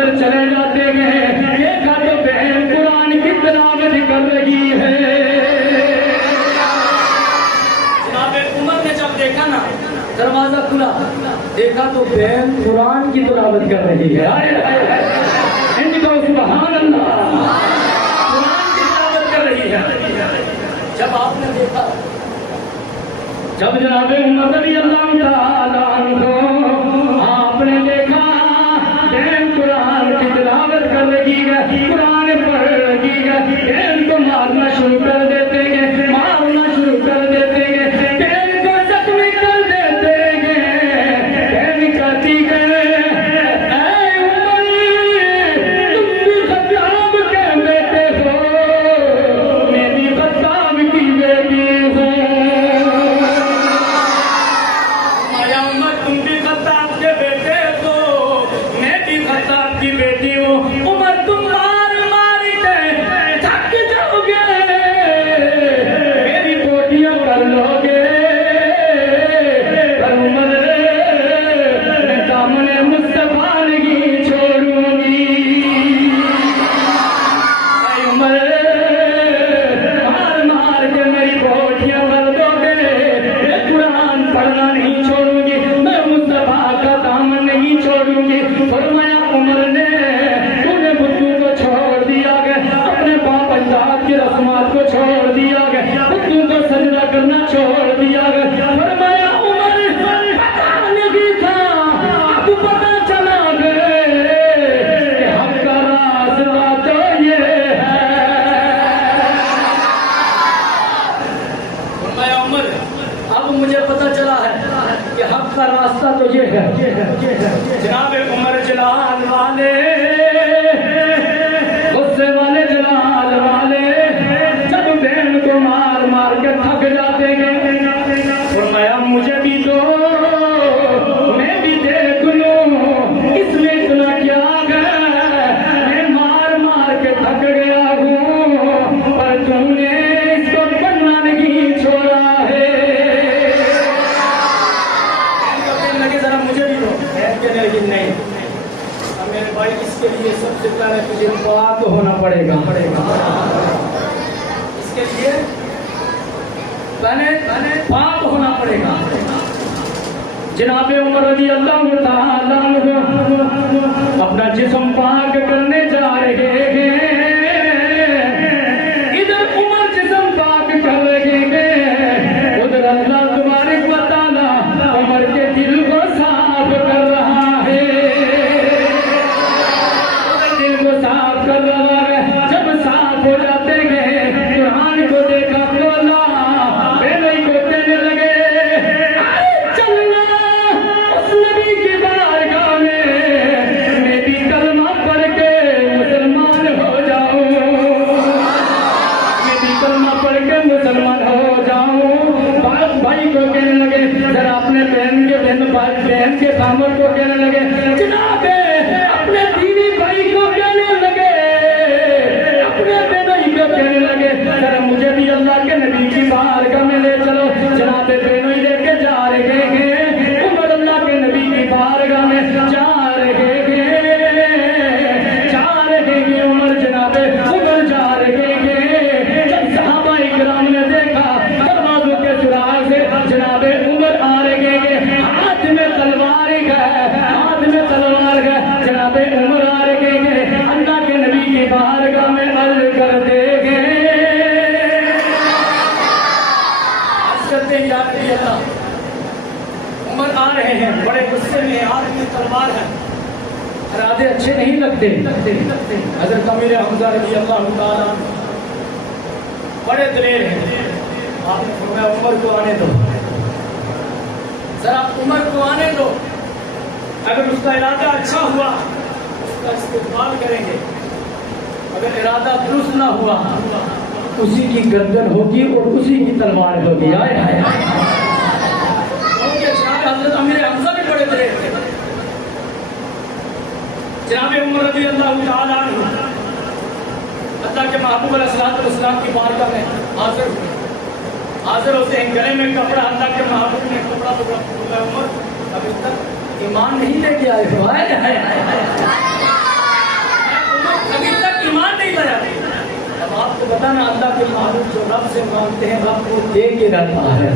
अंदर चले जाते गए, देखा तो बहन कुरान की तिलावत कर रही है। जनाब उमर ने जब देखा ना, दरवाजा खुला, देखा तो बहन कुरान की तिलावत कर रही है। सुभान अल्लाह, कुरान की तिलावत कर रही है। जब आपने देखा, जब जनाब उमर रज़ी अल्लाह तआला अन्हु आपने देखा बहन कुरान की तिलावत कर रही है, कुरान पढ़ रही है, बहन को मारना शुरू कर देते हैं, मारना शुरू कर देते हैं, बहन को जख्मी कर देते हैं। बहन कहती है, ऐ उमर, तुम भी खत्ताब के बेटे हो, मैं भी खत्ताब की बेटी हूँ। तुम भी खत्ताब के बेटे हो, मैं भी खत्ताब की बेटी हूँ। उमर तुम मार मार के थक जाओगे, मेरी बोटियां कर लोगे, पर उमर मैं दामने मुस्तफा नहीं छोड़ूंगी। उमर मार मार के मेरी बोटियां कर दोगे, कुरान पढ़ना नहीं छोड़ूंगी, मुस्तफा का दामन नहीं छोड़ूंगी। फरमाया उमर ने, तूने बुद्धू को छोड़ दिया गया, अपने बाप अल्लाह की रस्मात को छोड़ दिया गया, बुद्धू को सजदा करना छोड़ दिया गया। फरमाया उमर पता नहीं था, अब पता चला गए कि हक का रास्ता तो ये है। फरमाया उमर अब मुझे पता चला है कि हक का रास्ता तो ये है। जनाब उमर जलाल वाले, गुस्से वाले जलाल वाले, जब बहन को मार मार के थक जाते हैं, फरमाया मुझे भी दो, मैं भी देख लूं इसमें इतना क्या है। मैं मार मार के थक गया हूँ, पर तुमने इसको बनना नहीं छोड़ा है। जरा मुझे भी दो, लेकिन नहीं, मेरे भाई इसके लिए सबसे पहले तुझे पाक होना पड़ेगा। इसके लिए पहले पाक होना पड़ेगा। जनाब उमर रज़ी अल्लाह तआला अन्हु अपना जिस्म पाक करने जा रहे हैं। इधर उमर जिस्म पाक कर रहे हैं, उधर अल्लाह तबारक व तआला उमर के दिल को साफ कर रहा है, दिल को साफ कर रहा है। जब साफ हो जाते हैं, कुरान को देखा तो अल्लाह बेनई को कहने लगे, चलना उस नबी की बारगाह में, मैं भी कलमा पढ़ के मुसलमान हो जाऊं, मैं भी कलमा पढ़ के मुसलमान हो जाऊं। भाई को कहने लगे, जरा अपने बहन के दामन को कहने लगे, जनाब अपने दीनी भाई को कहने लगे, अपने बेनई को कहने लगे, जरा मुझे भी अल्लाह के नबी की बारगाह में ले चलो। जनाब बेनई लेके जा रहे हैं, उमर अल्लाह के नबी की बारगाह में जा रहे हैं, उमर जनाब उमर जा रहे हैं। जब सहाबा इकराम ने देखा, दरवाजों के सुराग से जनाब उमर आ रहे हैं, हाथ में तलवार है, जनाब उमर आ रहे हैं, अल्लाह के नबी की बारगाह में अर्ज कर देंगे, उमर आ रहे हैं, बड़े गुस्से में, हाथ में तलवार है, इरादे अच्छे नहीं लगते। हज़रत अमीर हमज़ा रज़ी अल्लाह तआला बड़े दलेर हैं। आपने फरमाया उमर को आने दो, जरा उमर को आने दो, अगर उसका इरादा अच्छा हुआ उसका इस्तेमाल करेंगे, अगर इरादा दुरुस्त ना हुआ उसी की गर्दन होगी और उसी की तलवार होगी। हज़रत अमीर हमज़ा भी बड़े दलेर थे। जनाब उमर रज़ी अल्लाह तआला अन्हु अल्लाह के महबूब अलैहिस्सलाम की बारगाह में हाजिर होते हैं, गले में कपड़ा, अल्लाह के महबूब ने कपड़ा पकड़ा, उमर अभी तक ईमान नहीं लेके आए हो। गया। अब आपको बताना, अल्लाह के मालूम जो रब से मांगते हैं रब को दे के रहता है।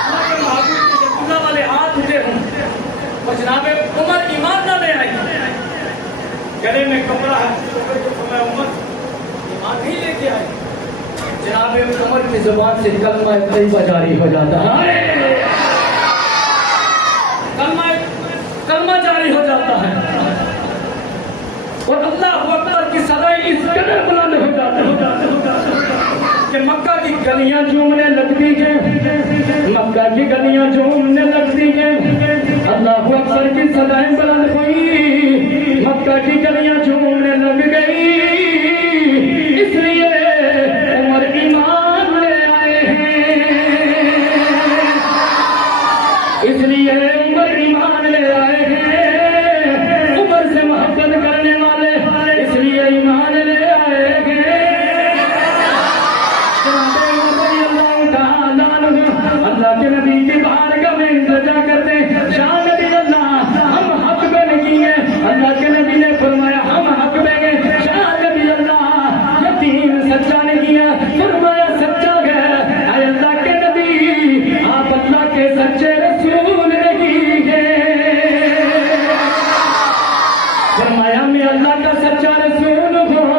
अल्लाह के मालूम के गुनाह वाले हाथ उठे हों और जनाब उमर ईमान ना ले आई, गले में कपड़ा है मैं उमर ईमान नहीं लेके आए, जनाब उमर की जुबान से कलमा तैयबा जारी हो जाता है, कलमा जारी हो जाता है और अल्लाह अकबर की सदाएं इस कदर बुलंद हो जाते कि मक्का की गलियां झूमने लगती हैं, मक्का की गलियां झूमने लगती हैं। अल्लाह अकबर की सदाएं बुलंद हुई, मक्का की गलियां झूमने लग गई, इसलिए उमर ईमान ले आए हैं, इसलिए उमर ईमान ले आए हैं, उमर से मोहब्बत करने वाले इसलिए ईमान ले आए हैं। अल्लाह के नबी की बारगाह में इंतजा करते हैं, शान नबी अल्लाह हम हक पे नहीं है, अल्लाह के नबी ने फरमाया हम हक पे गए, शान नबी अल्लाह यतीम सच्चा नहीं है, फरमाया सच्चा है, अल्लाह के नबी आप अल्लाह के सच्चे रसूल नहीं है, फरमाया मैं अल्लाह का सच्चा रसूल हूँ।